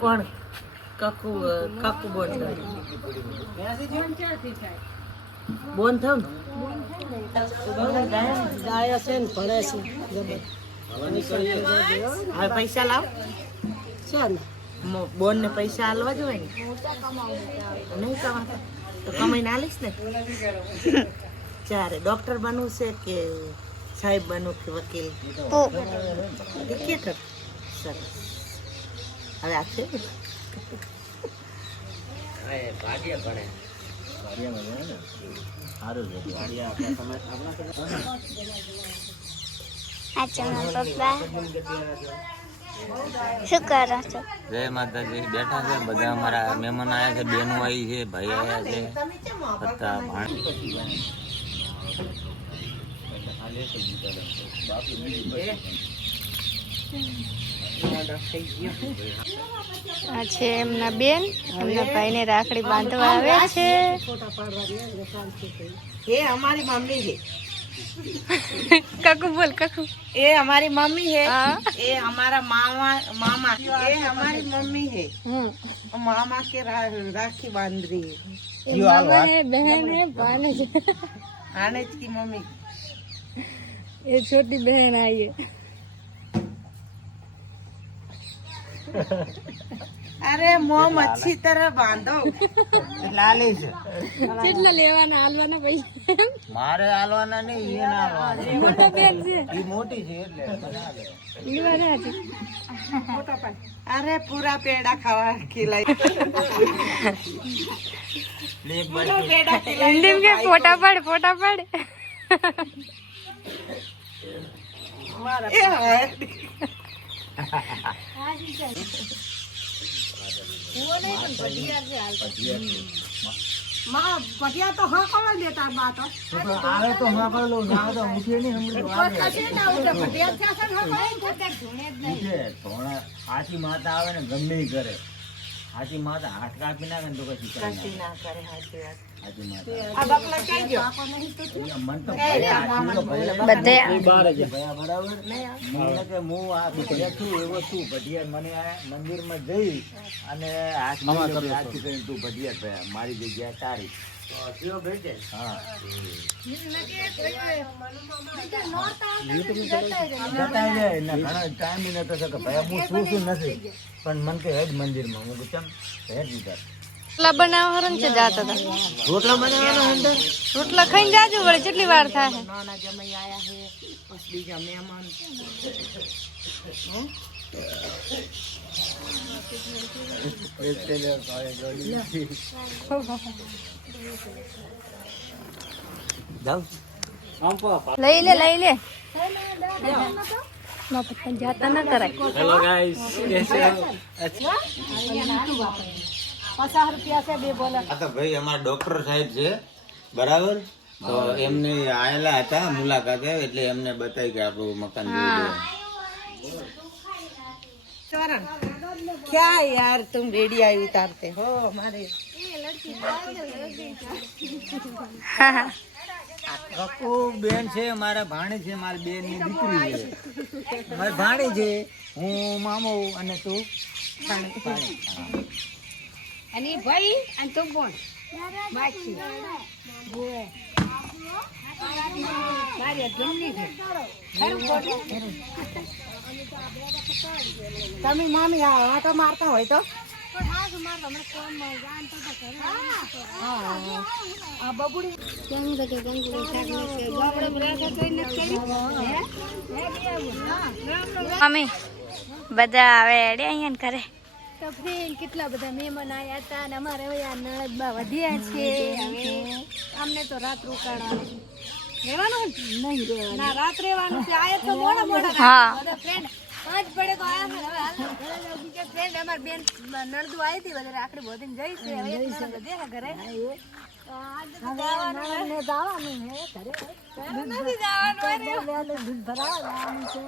કોણ કાકુ કાકુ બોન બોન થાવ ને ગાય છે ને ભણે છે હવે પૈસા લાવ છે ને બોન ને પૈસા આલવા જોઈએ ને નહીં કમાતા તો કમાઈને આલીશ ને ચારે ડોક્ટર બનવું છે કે સાહેબ બનવું કે વકીલ ક્રિકેટર સરસ હવે આ છે શું કરો છો? જય માતાજી. બેઠા છે બધા અમારા મહેમાન આવ્યા છે, બહેનો આવી છે, ભાઈ આવ્યા છે, બધા આ છે એમના બેન, એમના ભાઈને રાખડી બાંધવા આવે છે. ये हमारी मम्मी है કાકુ બોલ કાકુ. ये हमारी मम्मी है ये हमारा मामा मामा ये हमारी मम्मी है मामा के राखी बांध रही है मामा है, बहन है, भानेज है. आनेज की मम्मी ये छोटी बहन आई है. अरे मोम अच्छी तरह बांधो लाले से કેટલા લેવાના હાલવાના પૈસા? મારે હાલવાના નહીં, એ ના હાલવાના. મોટા બેન છે, એ મોટી છે એટલે લેવાના છે. अरे पूरा पेड़ा खावा खिलाई એક બાજુ હિન્દી કે ફોટા પાડ, ફોટા પાડ. बढ़िया तो हाँ कौन देता बात આવે તો માં કરી લો, ના તો ઉઠે નહીં હમણાં. હાથી માતા આવે ને ગમે ઈ કરે, હાથી માતા હાથ કાપી નાખે ને તો કશું કરે कसी ना करे हाथी बात હાથી માતા अब अपना क्या जो મન તો ભયા હાથી તો ભયા બધે ભયા બરાબર મને કે હું આ ભટિયા છું એવો છું. ભટિયા મને આ મંદિરમાં જઈ અને હાથ હાથી કરીને તું ભટિયા ભયા મારી જગ્યા તારી. હા જતા જાય ને ઘણા ટાઈમ નતો શકે ભાઈ હું શું શું નથી પણ મન કે હેડ મંદિરમાં હું ચમ હેડ દીધા. રોટલા બનાવવા હરણ છે જાતા હતા. રોટલા બનાવવાનો અંદર રોટલા ખાઈને જાજો વળી કેટલી વાર થાય. नाना जमाई आया है बस बीजा मेहमान લઈ લે લઈ લે. જાતા ના કરાય. હેલો ગાઈસ કેસે હો? 50 रुपया से भी बोला આ તો ભાઈ અમારા ડોક્ટર સાહેબ છે બરાબર, તો એમને આયેલા હતા મુલાકાતે એટલે એમને બતાવી કે આપણું મકાન જોઈ चरण क्या यार तुम वीडियो उतारते हो हमारे કકુ બેન છે, મારા ભાણી છે, મારી બેન ની દીકરી છે, મારી ભાણી છે, હું મામો અને તું ભાણી. અને ભાઈ અને તું બોલ માછી મારી જમની છે તમે મામી આટો મારતા હોય તો મમ્મી બધા આવે એડે અહીંયા કરે. તો ફ્રેન્ડ કેટલા બધા મહેમાન આવ્યા હતા અને અમારે હવે આ નણદબા વધ્યા છે. હવે અમને તો રાત રોકાવાનું રહેવાનું નહીં રહેવાનું ના રાત રહેવાનું છે. આયા તો મોડા મોડા બધા ફ્રેન્ડ 5 પડે તો આયા છે. હવે હાલ કે ફ્રેન્ડ અમાર બેન નણદુ આવી હતી બધા રાખડી બોધીને જઈ છે. હવે એક નણદ દે ઘરે જવાનું હે ઘરે નથી જવાનું ભરાવાનું છે.